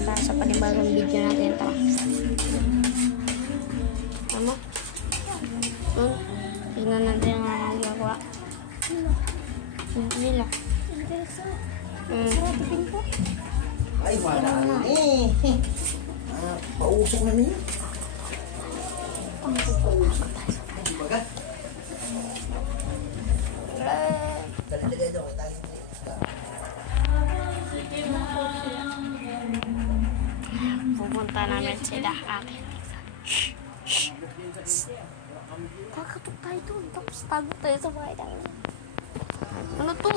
naman tayo sa panibagong video natin ito. Ano? Tingnan natin ang magagawa. Nila. Ay, wala eh. Pausok na niya. Baga. Dali daw tayo. Pupunta namin sila ate. Kakatok tayo doon. Tapos tago tayo sa bahay namin. Ano to?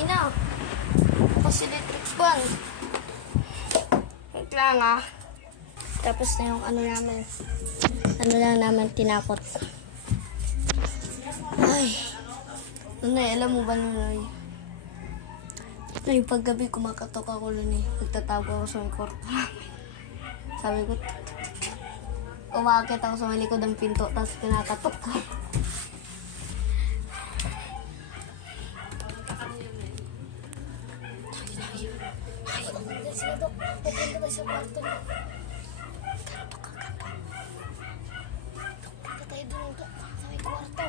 Ina. Kasi electric fan. Wait lang ah. Tapos na yung ano namin. Ano lang namin tinapot. Ay. Nunay, alam mo ba Nunay? Yung paggabi kumakatok ako nun eh. Nagtatago ako sa may kwarto namin. Sabi ko, umakit ako sa may likod ng pinto, tapos kinakatok ko. Sige, Dok. Pupunta tayo sa kwarto niya. Dok, punta tayo doon, Dok. Sa may kwarto.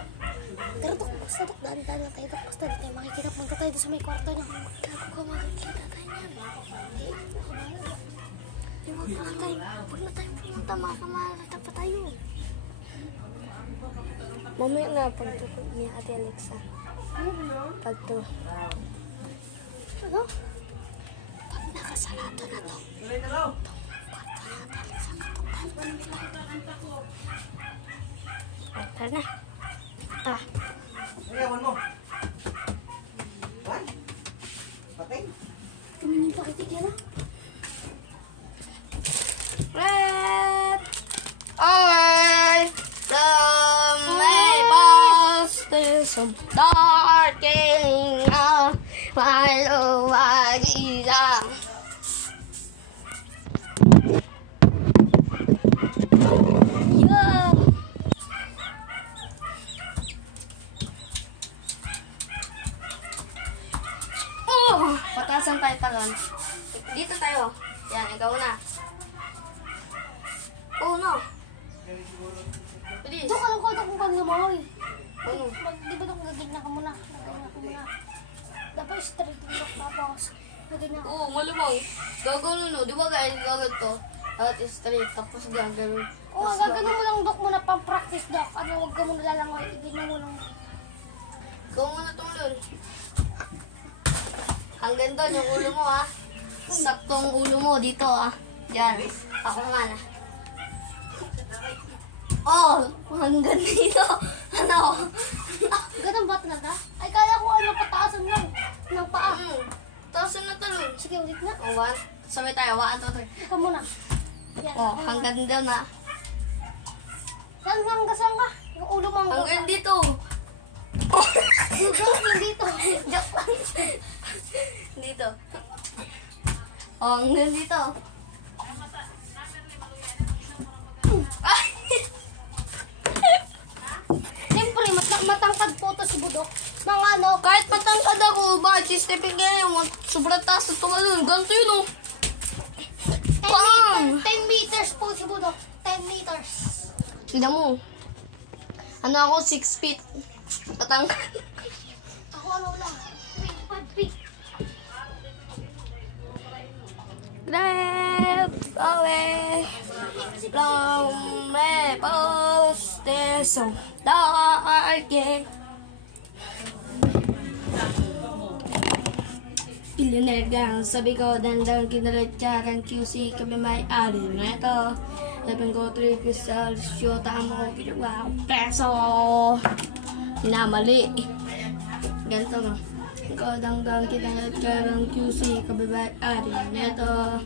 Pero, Dok, basta, Dok. Dahan-dahan lang tayo, Dok. Basta, di tayo makikita. Punta tayo doon sa may kwarto niya. Gago ka, makikita tayo niyan. Eh, nakabahala, Dok. Huwag na tayo. Huwag na tayo pumunta. Makamalata pa tayo. Mamaya na pagtukod niya Ate Alexa. Pagto. Ano? Pag nakasarado na to. Kwarto na Ate Alexa. Tara na. Ah. Ayawan mo. Wan? Patay? Tumingin pa kay Tigera. Red! Alright! The maples is some darking out. Maluwagisa. Yeah! Oh! Patasan tayo talon. Dito tayo. Yan, ikaw na. Oh no. Please. Dok, alam ko, Dok, kung kang lumangoy. Ano? Di ba, Dok, gagigna ka muna? Gagigna ka muna. Dapat straight yung Dok, tapos gagigna ka. Oo, malamang. Gagawin no. Di ba guys, gagawin to? At straight, tapos gagawin. Oo, gagano mo lang, Dok, muna pang-practice, Dok. Ano, huwag ka muna lalangoy. Gagigna mo lang. Ikaw muna tumulon. Hanggang doon yung ulo mo ha. Saktong ulo mo dito ha. Diyan. Ako naman ha. Oh, hanggang dito. Ano? Ganun ba talaga? Ay, kala ko ano, pataasan lang. Ng paa. Tapos na talon. Sige, ulit na. Oh, one. Sabay tayo. 1, 2, 3. Ikaw muna. Yan. Oh, hanggang doon ha. Hanggang saan ka? Yung ulo mo Hanggang dito. Yung dito. Joke lang. Dito. Oh, hanggang dito. Ay! Siyempre, matangkad po ito si Budok. Nang ano, Kahit matangkad ako, bakit si Stephen Gale yung sobrang taas na tumalun. Ganito yun oh. 10 meters po si Budok. 10 meters. Tignan mo. Ano ako, 6 feet. Matangkad. Ako ano lang, 25 feet. Grab away from Maples, there's some dark. Billionaire gang, sabi ko, dandang kinalatsaran QC, kami may ari na ito. Sabi ko, 3 crystals, syota mo, ginawa akong peso. Hinamali. Ganito nga. Ikaw danggang kinalatsaran QC, kami may ari na ito.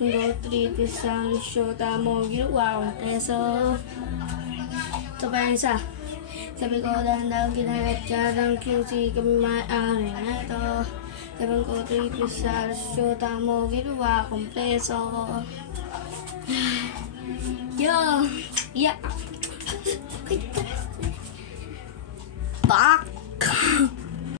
Go 3 crystals, syota mo, ginawa akong peso. Ito pa yung isa. Sabi ko, dandang kinalatsaran QC, kami may ari na ito. Sabi ko, 3 crystals, syota mo, ginawa akong peso. Yo! Yeah! Back!